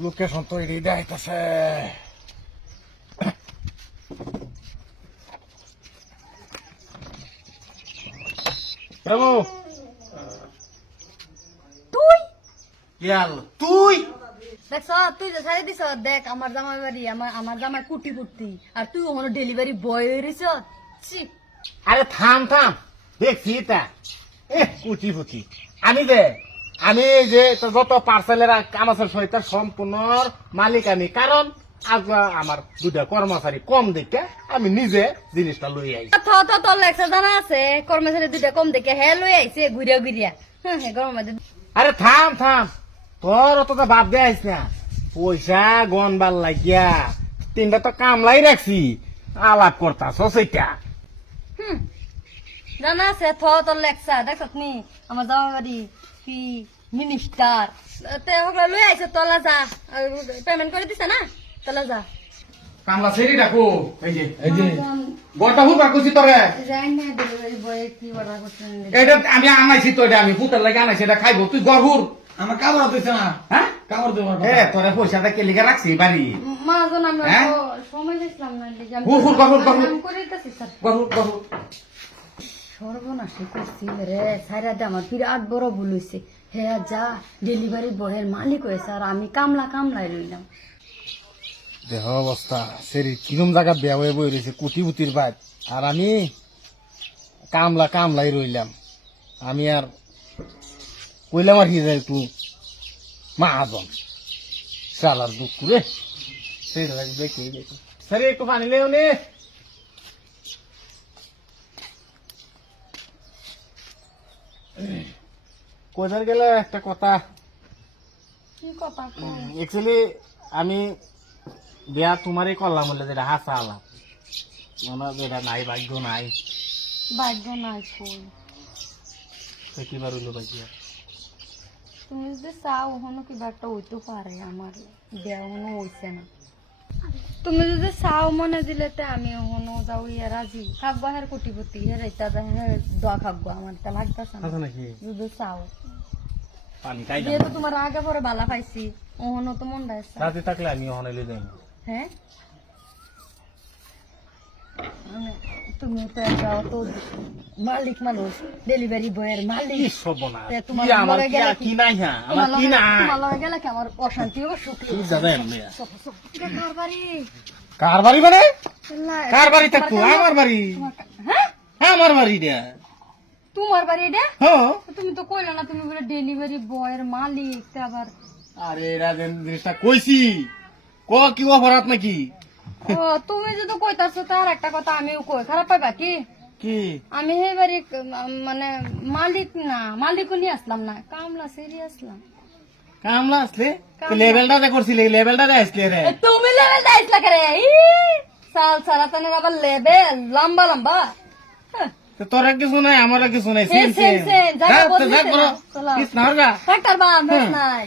Location তো এটাই দেখাইতেছে। বাবু তুই ইয়াল তুই দেখ তুই যে ছাড়ি দিছ, দেখ আমার জামাই বাড়ি, আমার জামাই কুটি কুটি, আর তুই ওখানে ডেলিভারি বয় হয়েছ। আরে থাম থাম, দেখছি এটা কুচি ফুচি আমি এই যে তো যত পার্সেলের কামাসের সহিত সম্পূর্ণ মালিক আমি, কারণ আজ আমার দুটা কর্মচারী কম দেখে আমি নিজে জিনিসটা লই আই। তোর লেখা জানা আছে, কর্মচারী দুইটা কম দেখে হে লই আইছে ঘুরিয়া ঘুরিয়া। হ্যাঁ গরম মধ্যে আরে থাম থাম, তোর অত তো বাদ দিয়ে আইস না, পয়সা গনবার লাগিয়া তিনটা তো কামলাই রাখছি, আলাপ করতাছ সেইটা। জানা আছে তোর লেখা দেখছ নি আমার জামাই বাড়ি কি মিনিস্টার লই আইছে। তলা যা, পেমেন্ট করে দিছে না, তলা যা। কামলা সেরি ডাকো, এই যে গটা হুবা কুচি তোরে ডেলিভারি বয় কি অর্ডার করছেন? এটা আমি আনাইছি তো, এটা আমি পুতার লাগে আনাইছি, এটা খাইবো তুই গরহুর। আমার কামড় দিচ্ছে না, হ্যাঁ কামড় দেবো তোরে পয়সাটা কে লিখে রাখছি বাড়ি। মাজন আমরা হ্যাঁ? তো সময় দিছিলাম না, হুর গরহুর আমি করে দিতেছি স্যার। গরহুর সর্বনাশী করছি রে সাইরাতে, আমার বিরাট বড় ভুল হয়েছে। হে যা ডেলিভারি বয়ের মালিক হয়েছে, আর আমি কামলাই লইলাম। দেহ অবস্থা সেরি কিরম জায়গা বেয়া হয়ে বই রয়েছে, কুটিপুতির বাদ, আর আমি কামলাই রইলাম। আমি আর কইলাম আর কি যায় একটু মাহাজন সালার দুঃখ রে, সেই দেখি সারি একটু পানি লেও নে। কোথায় গেলে একটা কথা, কি কথা কই? অ্যাকচুয়ালি আমি বিয়া তোমারই করলাম বলে, যেটা হাসা আলাম মনে হয় যেটা নাই, ভাগ্য নাই, ভাগ্য নাই কই। কিবার হইলো ভাগ্য। তুমি যদি চাও ওখানে কিবা একটা হইতে পারে, আমার দেওয়া মনে হইছে না। তুমি যদি চাও মনে দিলে তো আমি ওখানে যাও ইয়া রাজি থাকবো। হের কোটিপতি হের এটা দোয়া খাবো, আমার তা লাগতেছে না। নাকি যদি চাও, পানি খাই যেহেতু তোমার আগে পরে বালা পাইছি, ওখানে তো মন ডাইছে। রাতে থাকলে আমি ওখানে লই যাই। হ্যাঁ তুমি তো একটা অত মালিক মানুষ, ডেলিভারি বয়ের মালিক। কি সর্বনাশ, তে তোমার কি আমার লগে গেলে কি? কি নাই, হ্যাঁ আমার কি নাই। তোমার লগে গেলে কি আমার অশান্তি হবে, সুখ কি জানে আমি কার বাড়ি? কার বাড়ি মানে আল্লাহ, কার বাড়ি থাকবো? আমার বাড়ি, হ্যাঁ আমার বাড়ি রে। তোমার বাড়ি এটা? হ্যাঁ তুমি তো কইলে না তুমি বলে ডেলিভারি বয়ের মালিক, তা আবার আরে এরা যে জিনিসটা কইছি কি অপরাধ নাকি? ও তুমি যদি কইতাছো, তার একটা কথা আমিও কই, খারাপ পাইবা কি? কি আমি হে বাড়ি মানে মালিক না, মালিকও নিয়ে আসলাম না, কামলা সেরি আসলাম। কামলা আসলে লেভেলটা দে করছিলি, লেভেলটা দে আসলে রে। তুমি লেভেল দাইস লাগে রে, সাল সারা তানে আবার লেভেল লম্বা লম্বা। তো তোরা কিছু নাই, আমার কিছু নাই, সেম, সেম, সেম, জায়গা বদলিছে না, চলো। কিস না ডাক্তার বা বেশ নাই।